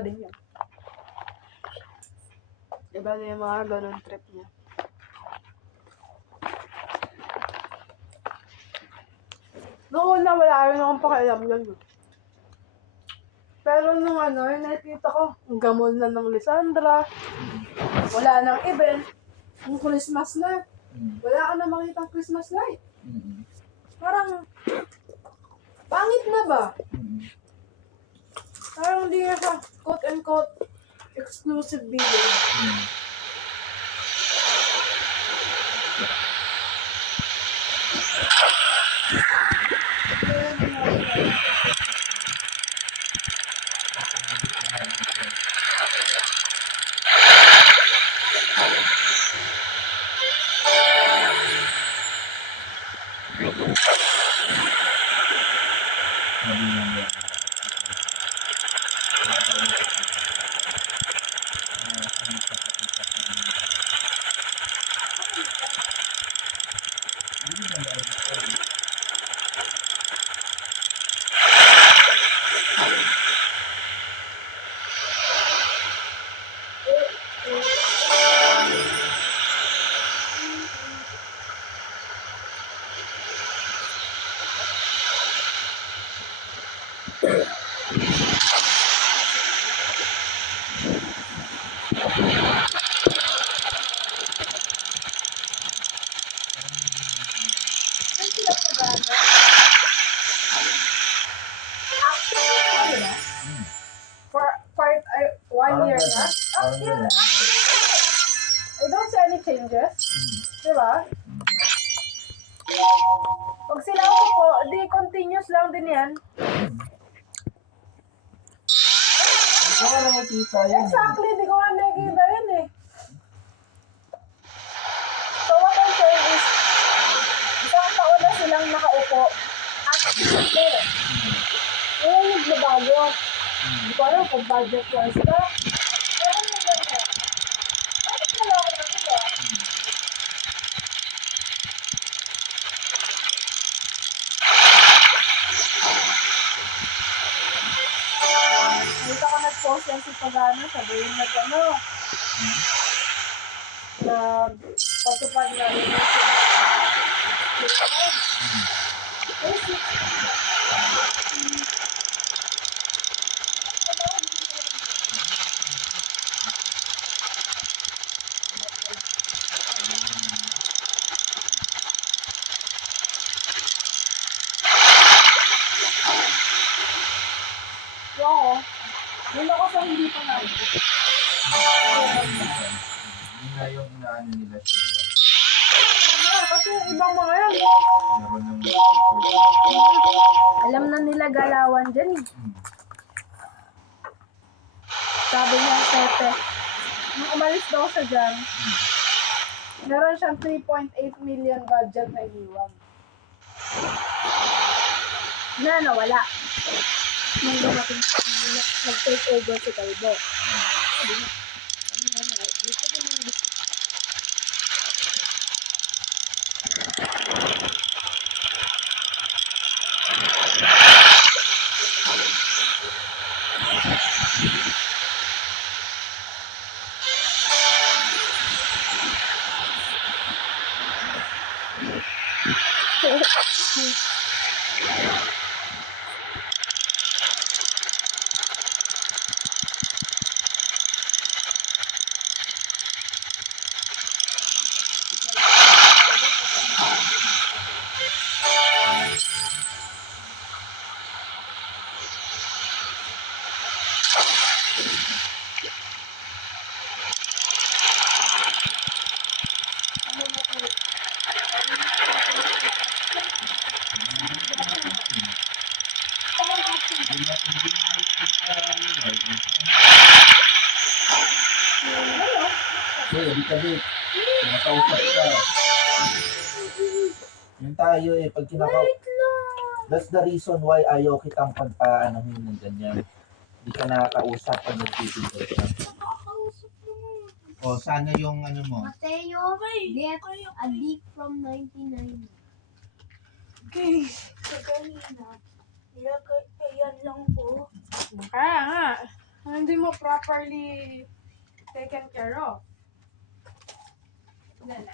din yan. Iba na yung mga ganun trip niya. Noong una, wala rin akong pakialam yan. Pero nung nakita ko, ang gamol na ng Lisandra, wala nang event, yung Christmas na, wala ka na makitang Christmas light. Parang, pangit na ba? Parang hindi na siya, quote-unquote, exclusive village. For 1 year na? I don't see any changes. Diba? Pag sila po, di continuous lang din yan. Hindi ko na nakikita yan. Exactly, di ko nga nakikita yan eh. So what I'm saying is, isang taon na silang nakaupo at there. Ngayon nagbabago. Hindi ko alam kung budget wise ka. Pero yung ganyan. Bakit wala ako ng iba? Dito ko nag-post yan si Pagano, sabihin patupad na rin yung yun ako sa hindi pa na. Hindi nga yung inaano nila sila. Kasi yung ibang mga yan. Meron ng Alam na nila galawan dyan eh. Sabi niya, Pepe, nung umalis daw siya dyan, meron siyang 3.8 million budget na iniwan. Nawala. Nung dumating nag-take over si Kalbo. Hey, di ka din. Nakausap ka. Yun tayo eh. Pag that's the reason why ayaw kitang pagpaanahin ng ganyan. Di ka nakakausap pag nagtitinda ka. O, sana yung ano mo. Mateo, get a leak from 99. Guys, sa kanina, nilagay, ayan lang po. Kaya nga. hindi mo properly taken care of. Then,